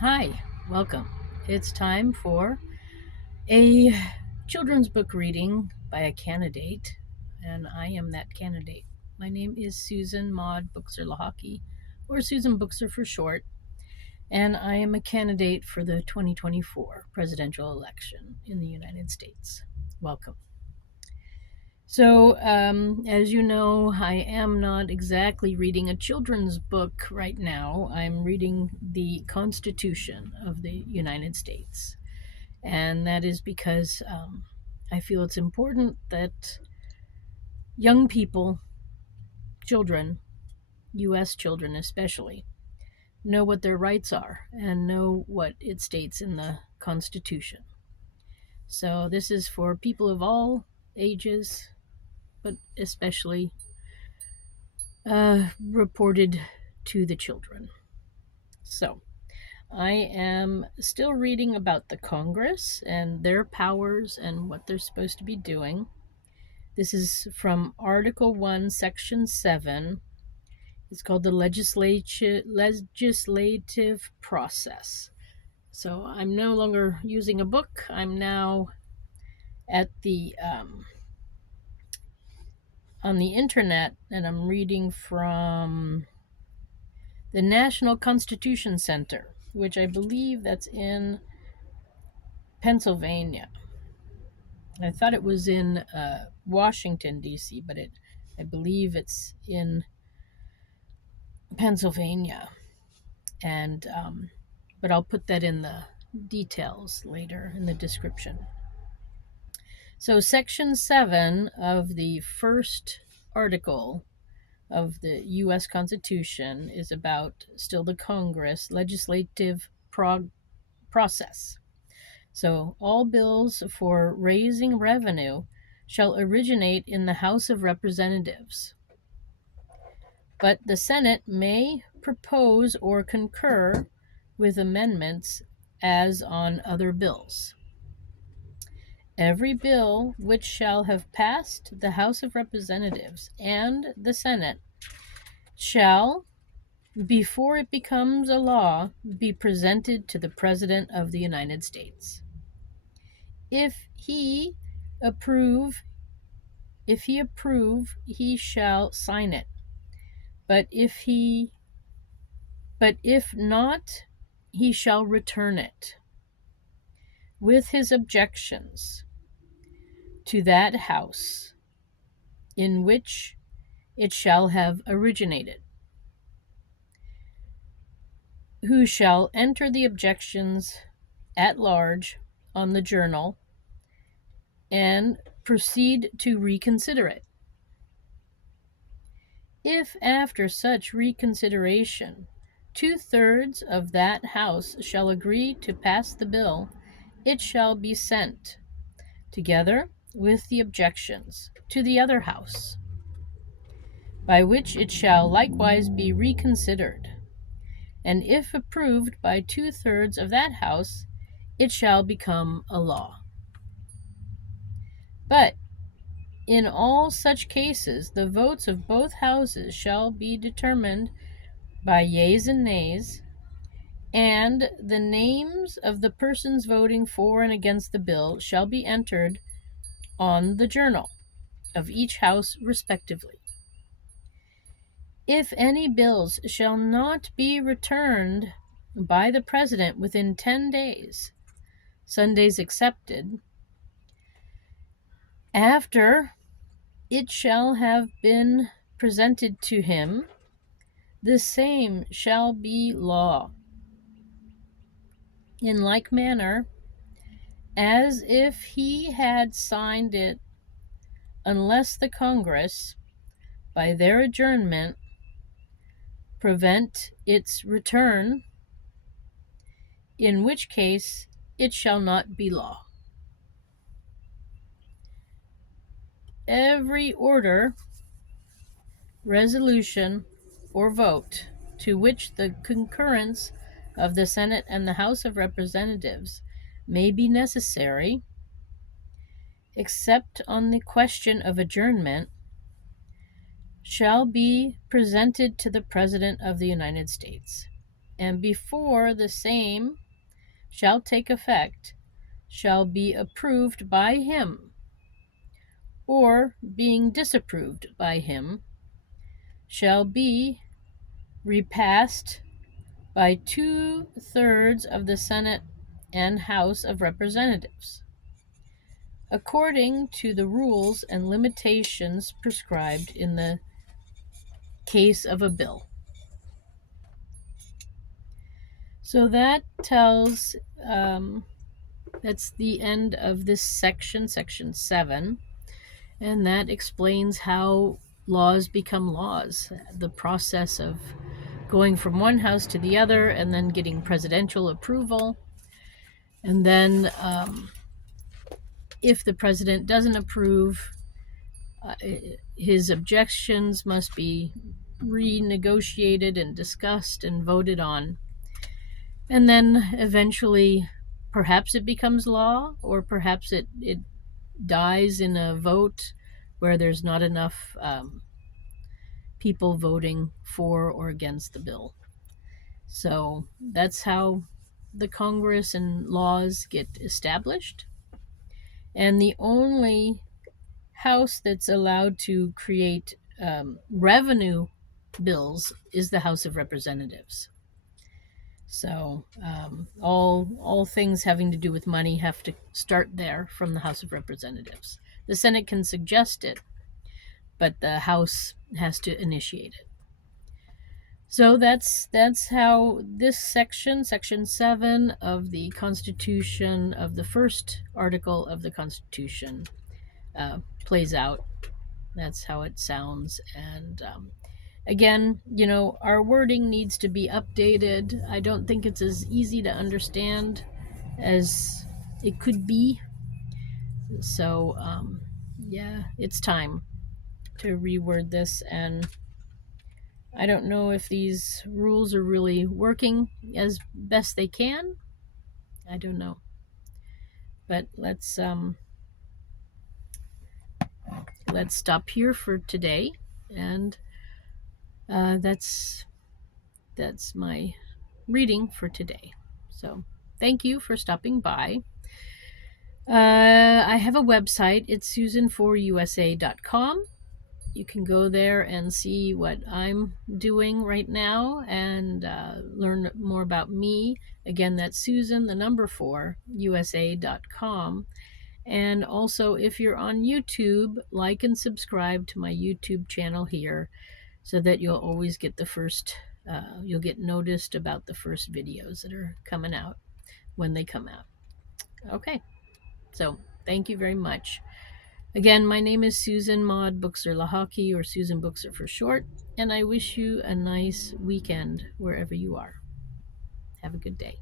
Hi, welcome. It's time for a children's book reading by a candidate, and I am that candidate. My name is Susan Maud Buchser-Lochocki, or Susan Buchser for short, and I am a candidate for the 2024 presidential election in the United States. Welcome. As you know, I am not exactly reading a children's book right now. I'm reading the Constitution of the United States. And that is because I feel it's important that young people, children, U.S. children especially, know what their rights are and know what it states in the Constitution. So this is for people of all ages, but especially reported to the children. So, I am still reading about the Congress and their powers and what they're supposed to be doing. This is from Article 1, Section 7. It's called the legislative process. So I'm no longer using a book. I'm now at the on the internet, and I'm reading from the National Constitution Center, which I believe that's in Pennsylvania. I thought it was in Washington, D.C., but I believe it's in Pennsylvania. And but I'll put that in the details later in the description. So Section 7 of the first article of the U.S. Constitution is about still the Congress legislative process. So all bills for raising revenue shall originate in the House of Representatives, but the Senate may propose or concur with amendments as on other bills. Every bill which shall have passed the House of Representatives and the Senate shall, before it becomes a law, be presented to the President of the United States. If he approve, he shall sign it. But if not, he shall return it with his objections to that house in which it shall have originated, who shall enter the objections at large on the journal and proceed to reconsider it. If after such reconsideration 2/3 of that house shall agree to pass the bill, it shall be sent, together with the objections, to the other house, by which it shall likewise be reconsidered. And if approved by 2/3 of that house, it shall become a law. But in all such cases, the votes of both houses shall be determined by yeas and nays, and the names of the persons voting for and against the bill shall be entered on the journal of each house respectively. If any bills shall not be returned by the President within 10 days, Sundays excepted, after it shall have been presented to him, the same shall be law. In like manner, as if he had signed it, unless the Congress, by their adjournment, prevent its return, in which case it shall not be law. Every order, resolution, or vote to which the concurrence of the Senate and the House of Representatives may be necessary, except on the question of adjournment, shall be presented to the President of the United States. and before the same shall take effect, shall be approved by him, or being disapproved by him, shall be repassed by 2/3 of the Senate and House of Representatives, according to the rules and limitations prescribed in the case of a bill. So that tells, that's the end of this section, section 7, and that explains how laws become laws, the process of going from one house to the other and then getting presidential approval. And then if the president doesn't approve, his objections must be renegotiated and discussed and voted on. And then eventually, perhaps it becomes law, or perhaps it dies in a vote where there's not enough people voting for or against the bill. So that's how the Congress and laws get established. And the only house that's allowed to create revenue bills is the House of Representatives. So all things having to do with money have to start there from the House of Representatives. The Senate can suggest it, but the House has to initiate it. So that's how this section 7 of the Constitution, of the first article of the Constitution, plays out. That's how it sounds. And again, our wording needs to be updated. I don't think it's as easy to understand as it could be. So yeah, it's time to reword this, and I don't know if these rules are really working as best they can. I don't know. But let's stop here for today, and that's my reading for today. So thank you for stopping by. I have a website. It's susan4usa.com. You can go there and see what I'm doing right now and learn more about me. Again, that's Susan, the number 4, USA.com. And also, if you're on YouTube, like and subscribe to my YouTube channel here so that you'll always get the first, you'll get noticed about the first videos that are coming out when they come out. Okay, so thank you very much. Again, my name is Susan Maud Buchser-Lochocki, or Susan Buchser for short, and I wish you a nice weekend wherever you are. Have a good day.